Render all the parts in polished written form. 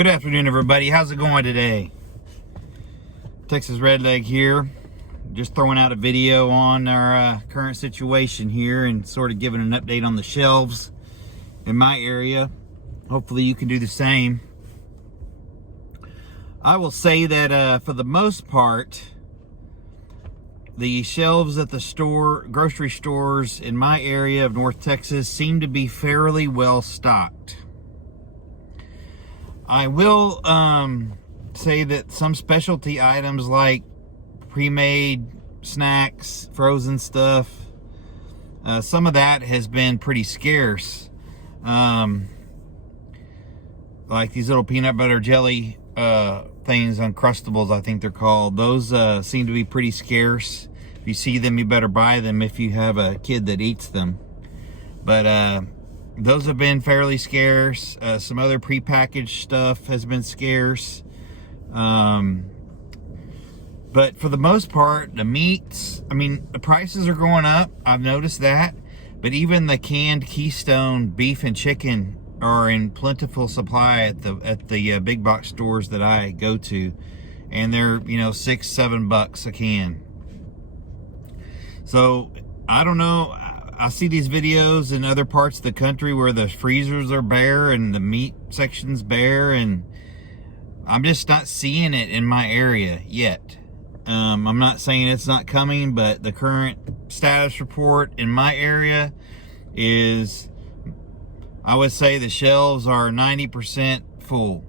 Good afternoon, everybody. How's it going today? Texas Redleg here. Just throwing out a video on our current situation here and sort of giving an update on the shelves in my area. Hopefully you can do the same. I will say that for the most part, the shelves at the grocery stores in my area of North Texas seem to be fairly well stocked. I will say that some specialty items like pre-made snacks, frozen stuff, some of that has been pretty scarce. Like these little peanut butter jelly things, Uncrustables I think they're called. Those seem to be pretty scarce. If you see them, you better buy them if you have a kid that eats them. But those have been fairly scarce. Some other prepackaged stuff has been scarce. But for the most part, the meats, I mean, the prices are going up. I've noticed that. But even the canned Keystone beef and chicken are in plentiful supply at the big box stores that I go to. And they're, $6-7 a can. So, I don't know. I see these videos in other parts of the country where the freezers are bare and the meat section's bare, and I'm just not seeing it in my area yet. I'm not saying it's not coming, but the current status report in my area is, I would say the shelves are 90% full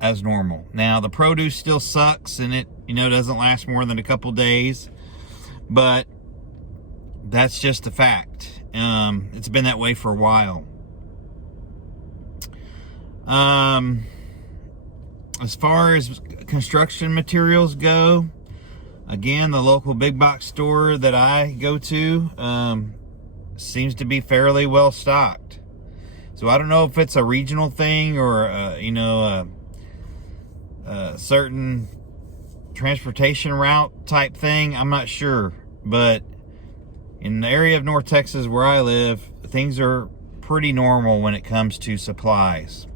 as normal. Now, the produce still sucks and it, doesn't last more than a couple days, but that's just a fact. It's been that way for a while. As far as construction materials go, again, the local big box store that I go to seems to be fairly well stocked. So I don't know if it's a regional thing or a certain transportation route type thing. I'm not sure, but in the area of North Texas where I live, things are pretty normal when it comes to supplies.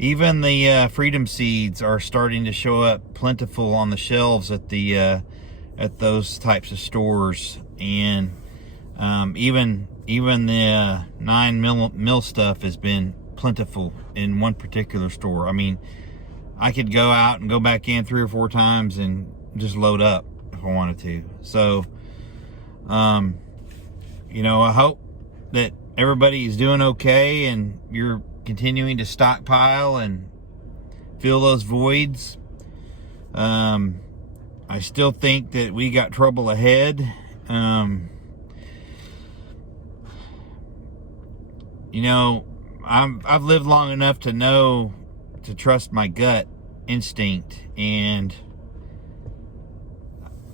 Even the Freedom Seeds are starting to show up plentiful on the shelves at those types of stores, and even the 9 mil stuff has been plentiful in one particular store. I mean, I could go out and go back in 3 or 4 times and just load up if I wanted to. So, I hope that everybody is doing okay and you're continuing to stockpile and fill those voids. I still think that we got trouble ahead. I've lived long enough to know to trust my gut instinct, and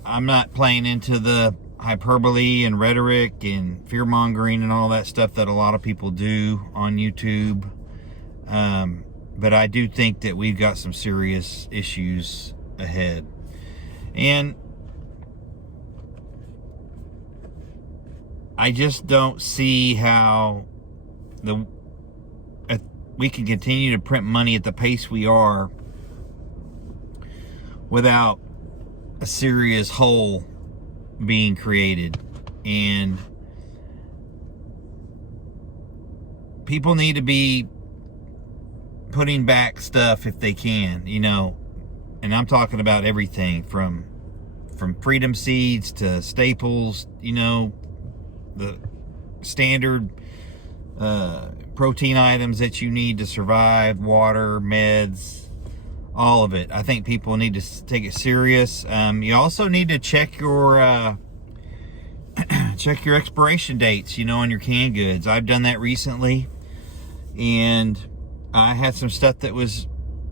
I'm not playing into the hyperbole and rhetoric and fear-mongering and all that stuff that a lot of people do on YouTube. But I do think that we've got some serious issues ahead. And I just don't see how we can continue to print money at the pace we are without a serious hole being created. And people need to be putting back stuff if they can, and I'm talking about everything from Freedom Seeds to Staples, the standard protein items that you need to survive, water, meds, all of it. I think people need to take it serious. You also need to check your expiration dates, on your canned goods. I've done that recently, and I had some stuff that was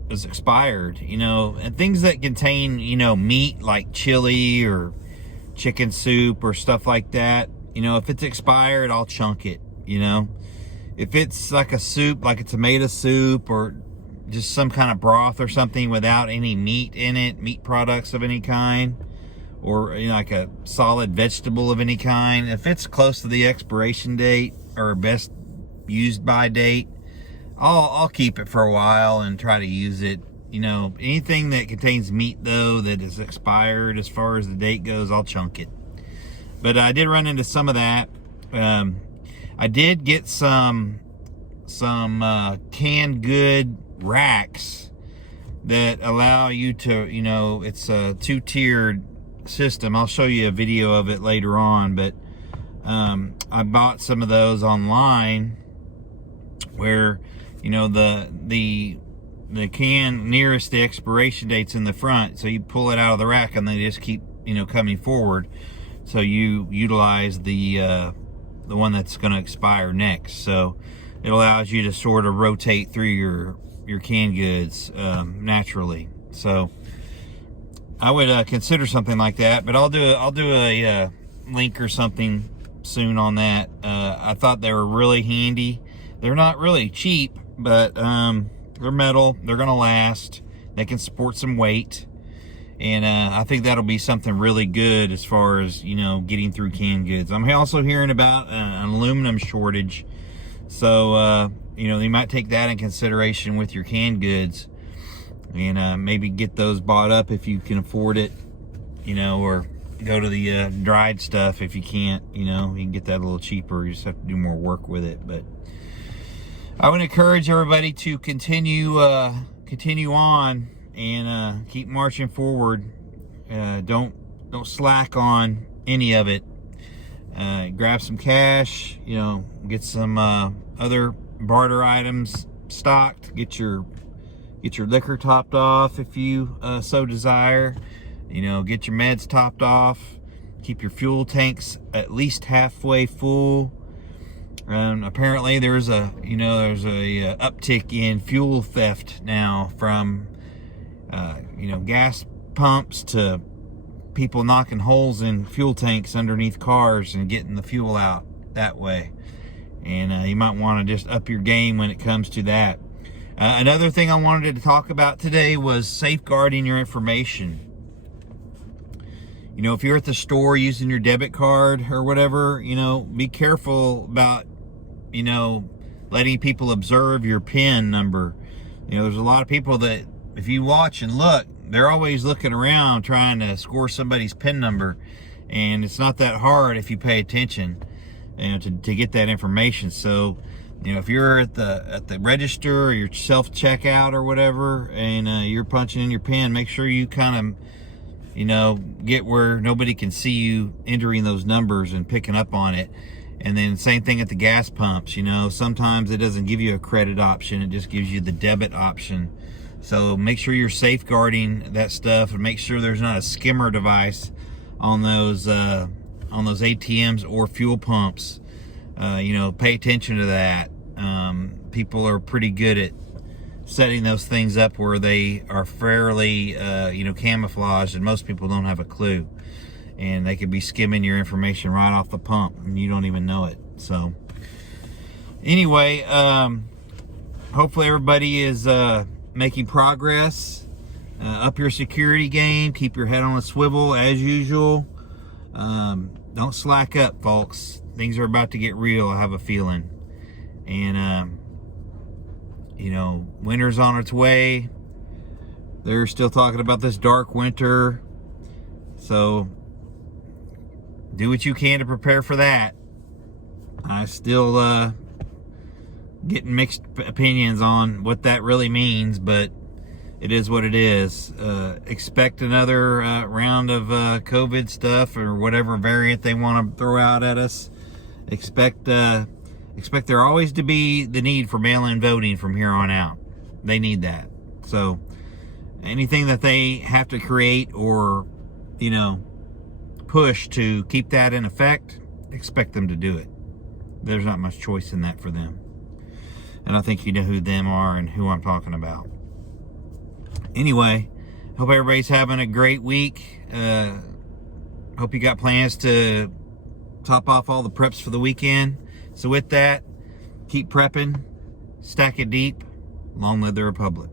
expired, and things that contain, meat like chili or chicken soup or stuff like that. If it's expired, I'll chunk it, If it's like a soup, like a tomato soup or just some kind of broth or something without any meat in it, meat products of any kind, or like a solid vegetable of any kind, if it's close to the expiration date or best used by date, I'll keep it for a while and try to use it. You know, anything that contains meat though that is expired as far as the date goes, I'll chunk it. But I did run into some of that. I did get some canned good racks that allow you to, you know, it's a 2-tiered system. I'll show you a video of it later on, but I bought some of those online where, you know, the can nearest the expiration date's in the front, so you pull it out of the rack and they just keep, you know, coming forward, so you utilize the one that's going to expire next. So it allows you to sort of rotate through your canned goods naturally. So I would consider something like that, but I'll do a link or something soon on that. I thought they were really handy. They're not really cheap, but they're metal. They're gonna last. They can support some weight, and I think that'll be something really good as far as, you know, getting through canned goods. I'm also hearing about an aluminum shortage, so you know, you might take that in consideration with your canned goods, and maybe get those bought up if you can afford it, you know, or go to the dried stuff if you can't. You know, you can get that a little cheaper. You just have to do more work with it. But I would encourage everybody to continue on and keep marching forward. Don't slack on any of it. Grab some cash, you know, get some other barter items stocked. Get your liquor topped off if you so desire. You know, get your meds topped off. Keep your fuel tanks at least halfway full. Apparently there's a uptick in fuel theft now, from you know, gas pumps to people knocking holes in fuel tanks underneath cars and getting the fuel out that way. And you might want to just up your game when it comes to that. Another thing I wanted to talk about today was safeguarding your information. You know, if you're at the store using your debit card or whatever, you know, be careful about, you know, letting people observe your PIN number. You know, there's a lot of people that, if you watch and look, they're always looking around trying to score somebody's PIN number, and it's not that hard if you pay attention, you know, to get that information. So, you know, if you're at the register or your self-checkout or whatever, and you're punching in your PIN, make sure you kind of, you know, get where nobody can see you entering those numbers and picking up on it. And then same thing at the gas pumps. You know, sometimes it doesn't give you a credit option, it just gives you the debit option. So make sure you're safeguarding that stuff, and make sure there's not a skimmer device on those ATMs or fuel pumps. You know, pay attention to that. People are pretty good at setting those things up where they are fairly, you know, camouflaged, and most people don't have a clue. And they could be skimming your information right off the pump, and you don't even know it. So anyway, hopefully everybody is making progress. Up your security game. Keep your head on a swivel as usual. Don't slack up, folks. Things are about to get real, I have a feeling. And you know, winter's on its way. They're still talking about this dark winter. So do what you can to prepare for that. I still getting mixed opinions on what that really means, but it is what it is. Expect another round of COVID stuff, or whatever variant they want to throw out at us. Expect there always to be the need for mail-in voting from here on out. They need that. So anything that they have to create or, you know, push to keep that in effect, expect them to do it. There's not much choice in that for them. And I think you know who them are and who I'm talking about. Anyway, hope everybody's having a great week. Hope you got plans to top off all the preps for the weekend. So with that, keep prepping, stack it deep. Long live the Republic.